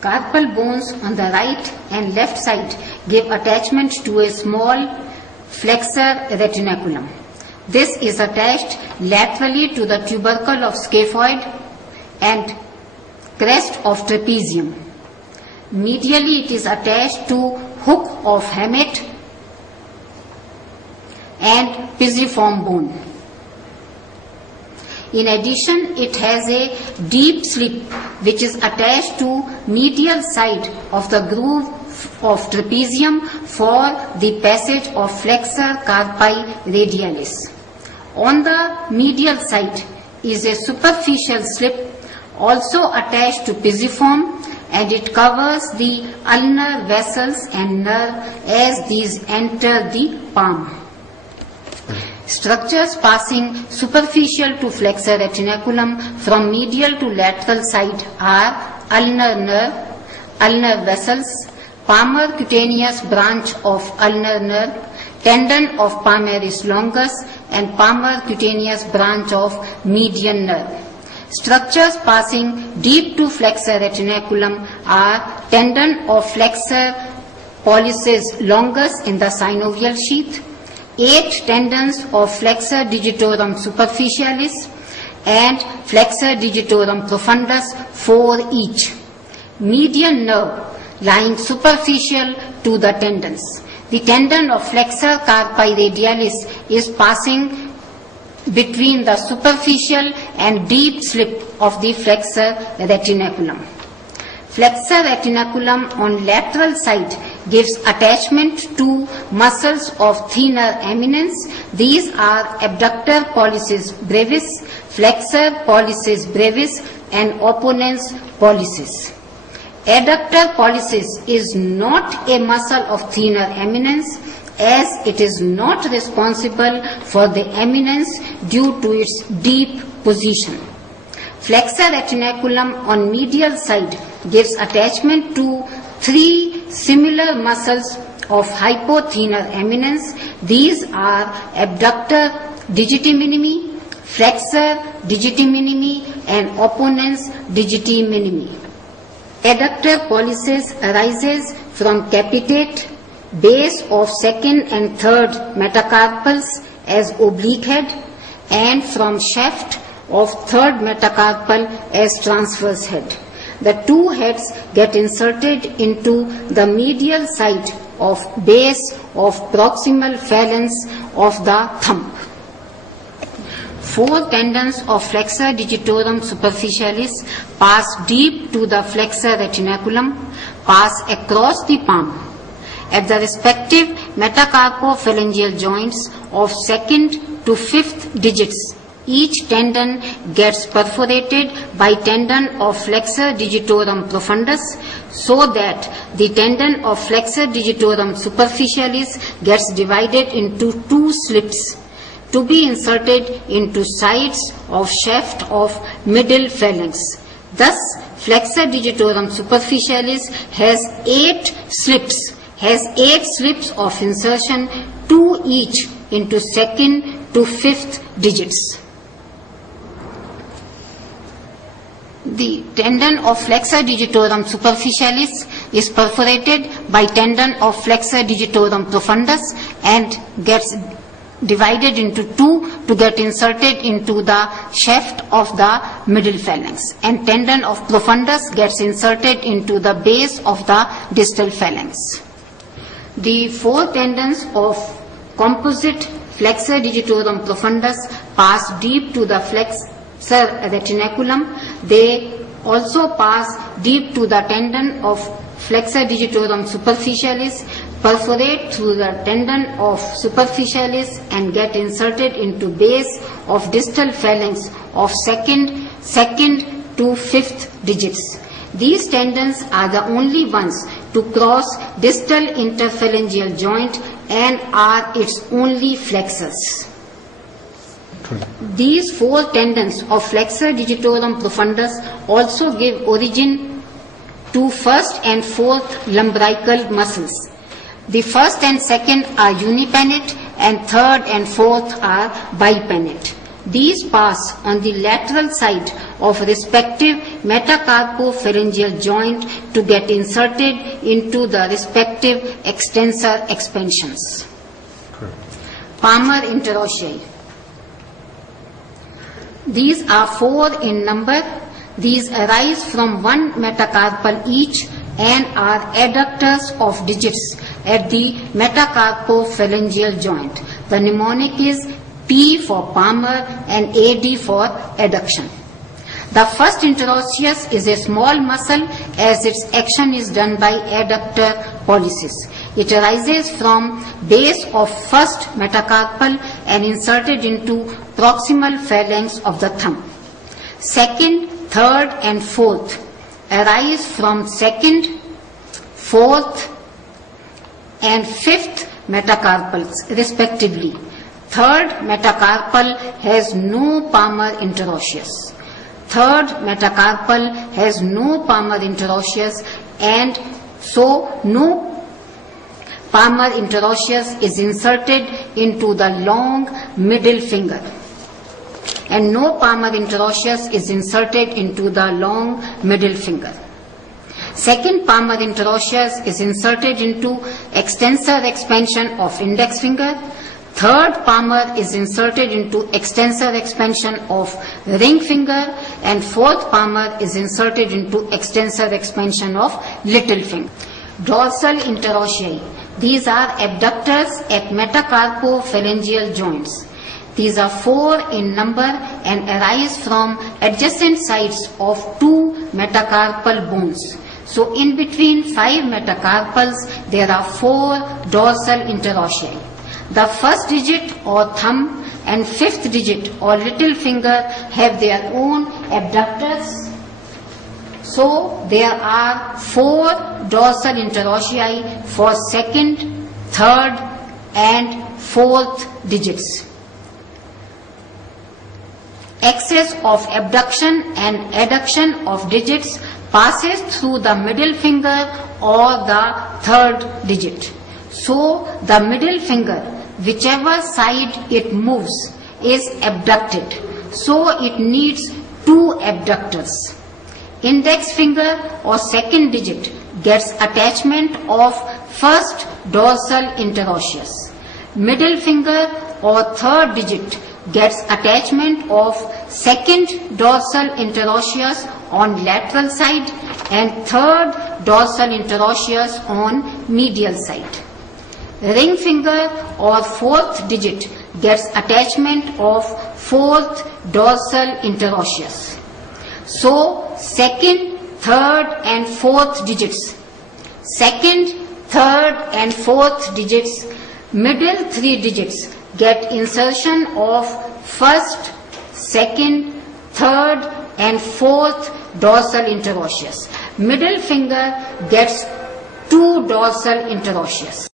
Carpal bones on the right and left side give attachment to a small flexor retinaculum. This is attached laterally to the tubercle of scaphoid and crest of trapezium. Medially it is attached to hook of hamate and pisiform bone. In addition, it has a deep slip which is attached to medial side of the groove of trapezium for the passage of flexor carpi radialis. On the medial side is a superficial slip also attached to pisiform, and it covers the ulnar vessels and nerve as these enter the palm. Structures passing superficial to flexor retinaculum from medial to lateral side are ulnar nerve, ulnar vessels, palmar cutaneous branch of ulnar nerve, tendon of palmaris longus, and palmar cutaneous branch of median nerve. Structures passing deep to flexor retinaculum are tendon of flexor pollicis longus in the synovial sheath, 8 tendons of flexor digitorum superficialis and flexor digitorum profundus, 4 each. Median nerve lying superficial to the tendons. The tendon of flexor carpi radialis is passing between the superficial and deep slip of the flexor retinaculum. Flexor retinaculum on lateral side gives attachment to muscles of thinner eminence. These are abductor pollicis brevis, flexor pollicis brevis, and opponens pollicis. Adductor pollicis is not a muscle of thinner eminence, as it is not responsible for the eminence due to its deep position. Flexor retinaculum on medial side gives attachment to 3 similar muscles of hypothenar eminence. These are abductor digiti minimi, flexor digiti minimi, and opponens digiti minimi. Adductor pollicis arises from capitate, base of second and third metacarpals as oblique head, and from shaft of third metacarpal as transverse head. The 2 heads get inserted into the medial side of base of proximal phalanx of the thumb. 4 tendons of flexor digitorum superficialis pass deep to the flexor retinaculum, pass across the palm. At the respective metacarpophalangeal joints of 2nd to 5th digits, each tendon gets perforated by tendon of flexor digitorum profundus, so that the tendon of flexor digitorum superficialis gets divided into 2 slips to be inserted into sides of shaft of middle phalanx. Thus, flexor digitorum superficialis has 8 slips of insertion, 2 each into 2nd to 5th digits. The tendon of flexor digitorum superficialis is perforated by tendon of flexor digitorum profundus and gets divided into 2 to get inserted into the shaft of the middle phalanx, and tendon of profundus gets inserted into the base of the distal phalanx. The 4 tendons of composite flexor digitorum profundus pass deep to the flexor retinaculum. They also pass deep to the tendon of flexor digitorum superficialis, perforate through the tendon of superficialis, and get inserted into base of distal phalanx of 2nd to 5th digits. These tendons are the only ones to cross distal interphalangeal joint and are its only flexors. These 4 tendons of flexor digitorum profundus also give origin to 1st and 4th lumbrical muscles. The 1st and 2nd are unipennate, and 3rd and 4th are bipennate. These pass on the lateral side of respective metacarpopharyngeal joint to get inserted into the respective extensor expansions. Palmar interossei. These are 4 in number. These arise from one metacarpal each and are adductors of digits at the metacarpopharyngeal joint. The mnemonic is P for Palmar and AD for adduction. The first interosseous is a small muscle as its action is done by adductor pollicis. It arises from base of first metacarpal and inserted into proximal phalanx of the thumb. Second, third and fourth arise from second, fourth and fifth metacarpals respectively. Third metacarpal has no Palmar interosseous. Third metacarpal has no Palmar interosseous, and so no Palmar interosseous is inserted into the long middle finger, and no Palmar interosseous is inserted into the long middle finger. Second Palmar interosseous is inserted into extensor expansion of index finger. Third Palmar is inserted into extensor expansion of ring finger, and fourth Palmar is inserted into extensor expansion of little finger. Dorsal interossei. These are abductors at metacarpopharyngeal joints. These are 4 in number and arise from adjacent sides of 2 metacarpal bones. So in between 5 metacarpals there are 4 dorsal interossei. The first digit or thumb and fifth digit or little finger have their own abductors. So there are 4 dorsal interossei for second, third and fourth digits. Excess of abduction and adduction of digits passes through the middle finger or the third digit. So the middle finger, whichever side it moves, is abducted. So it needs 2 abductors. Index finger or second digit gets attachment of first dorsal interosseous. Middle finger or third digit gets attachment of second dorsal interosseous on lateral side and third dorsal interosseous on medial side. Ring finger or fourth digit gets attachment of fourth dorsal interosseous. So second, third and fourth digits. Second, third and fourth digits, middle 3 digits get insertion of first, second, third and fourth dorsal interosseous. Middle finger gets 2 dorsal interosseous.